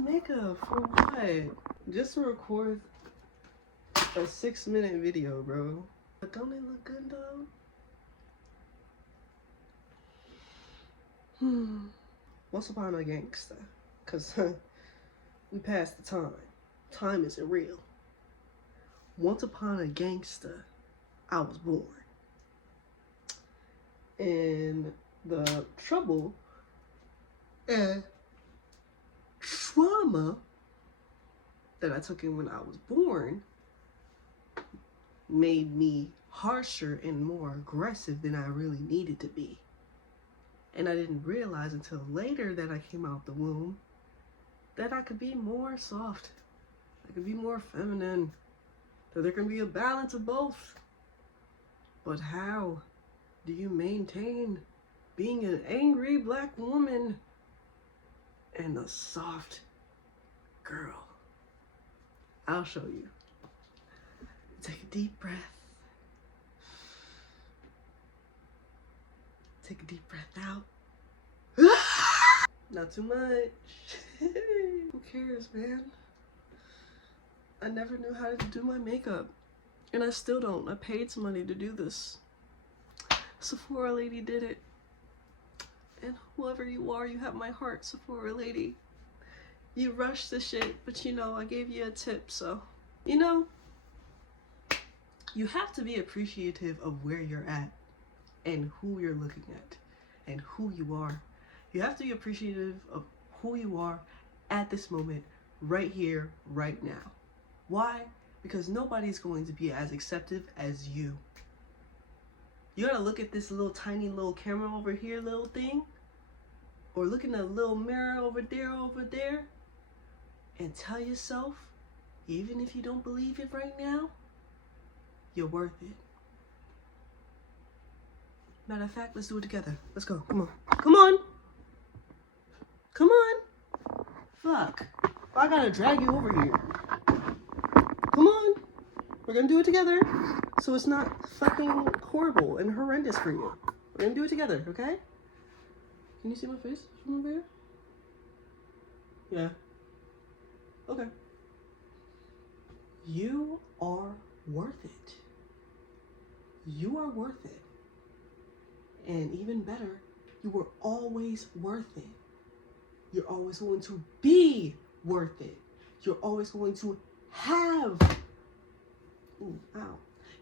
makeup for what? Just to record a 6-minute video, bro. But don't it look good though? Once upon a gangster. Cause we passed the time. Time isn't real. Once upon a gangster, I was born. And the trouble and trauma that I took in when I was born made me harsher and more aggressive than I really needed to be. And I didn't realize until later that I came out the womb that I could be more soft. I could be more feminine. That there can be a balance of both. But how do you maintain being an angry black woman and a soft girl? I'll show you. Take a deep breath. Take a deep breath out. Not too much. Who cares, man? I never knew how to do my makeup. And I still don't. I paid somebody to do this. Sephora lady did it. And whoever you are, you have my heart, Sephora lady. You rushed the shit, but you know, I gave you a tip, so. You know, you have to be appreciative of where you're at and who you're looking at and who you are. You have to be appreciative of who you are at this moment, right here, right now. Why? Because nobody's going to be as acceptive as you. You gotta look at this little tiny little camera over here, little thing, or look in that little mirror over there, and tell yourself, even if you don't believe it right now, you're worth it. Matter of fact, let's do it together. Let's go. Come on. Come on. Come on. Fuck. I gotta drag you over here. Come on. We're gonna do it together so it's not fucking horrible and horrendous for you. We're gonna do it together, okay? Can you see my face from over here? Yeah. Okay. You are worth it. You are worth it. And even better, you were always worth it. You're always going to be worth it. You're always going to have,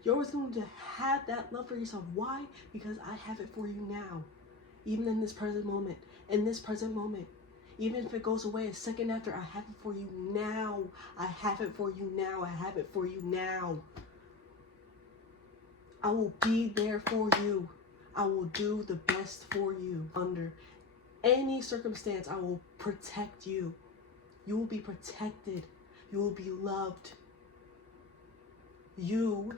You're always going to have that love for yourself. Why? Because I have it for you now. Even in this present moment. In this present moment. Even if it goes away a second after, I have it for you now. I have it for you now. I have it for you now. I will be there for you. I will do the best for you. Under any circumstance, I will protect you. You will be protected. You will be loved. You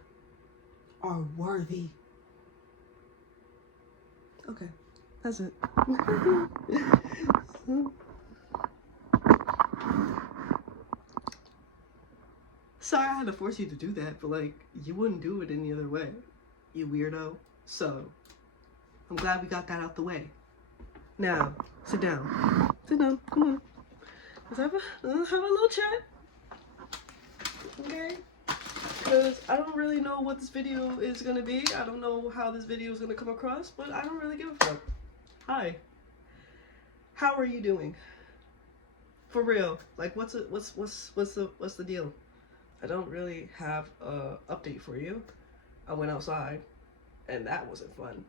are worthy. Okay, that's it. Sorry I had to force you to do that, but like, you wouldn't do it any other way, you weirdo. So, I'm glad we got that out the way. Now, sit down. Sit down, come on. Let's have a little chat. Okay? Because I don't really know what this video is gonna be. I don't know how this video is gonna come across, but I don't really give a fuck. Hi. How are you doing? For real. Like, what's the deal? I don't really have a update for you. I went outside, and that wasn't fun.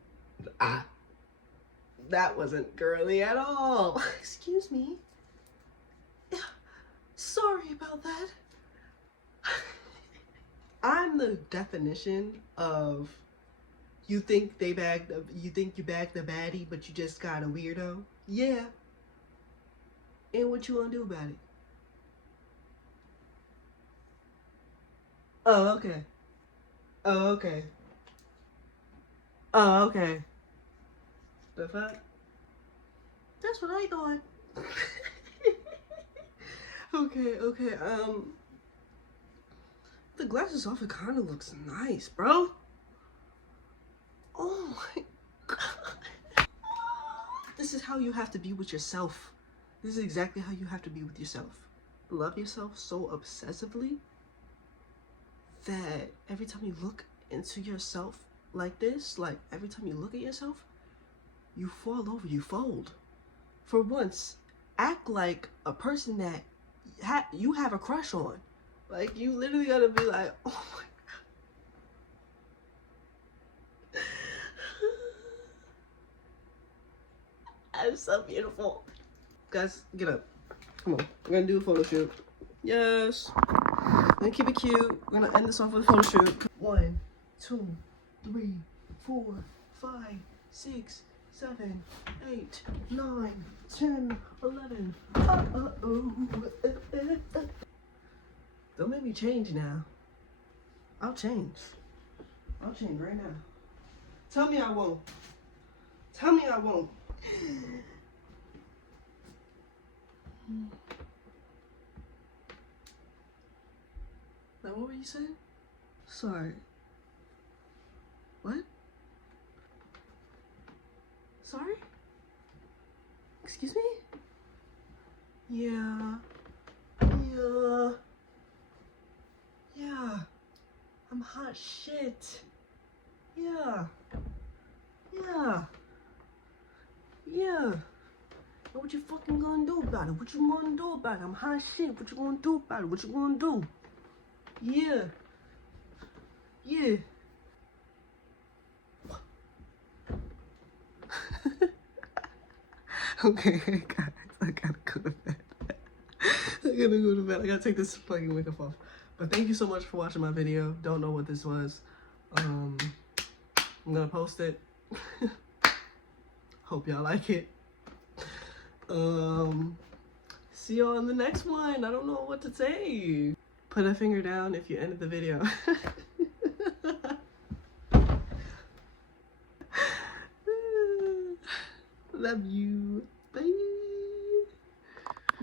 That wasn't girly at all. Excuse me. Sorry about that. I'm the definition of you think you bagged the baddie, but you just got a weirdo. Yeah. And what you gonna do about it? Oh, okay. Oh, okay. Oh, okay. The fuck? That's what I thought. Okay, the glasses off, it kind of looks nice, bro. Oh my God. This is how you have to be with yourself. This is exactly how you have to be with yourself. Love yourself so obsessively that every time you look into yourself like this, like every time you look at yourself, you fall over, you fold. For once, act like a person that you have a crush on. Like, you literally gotta be like, oh my God. I'm so beautiful. Guys, get up. Come on, we're gonna do a photo shoot. Yes. We're gonna keep it cute. We're gonna end this off with a photo shoot. 1, 2, 3, 4, 5, 6, 7, 8, 9, 10, 11. Don't make me change now. I'll change. I'll change right now. Tell me I won't. Tell me I won't. Now, what were you saying? Sorry. What? Sorry? Excuse me? Yeah. I'm hot shit. Yeah. And what you fucking gonna do about it? What you gonna do about it? I'm hot shit. What you gonna do about it? What you gonna do? Yeah. Okay, guys, I gotta go to bed. I gotta take this fucking makeup off. But thank you so much for watching my video. Don't know what this was. I'm gonna post it. Hope y'all like it. See y'all in the next one. I don't know what to say. Put a finger down if you ended the video. Love you. Bye.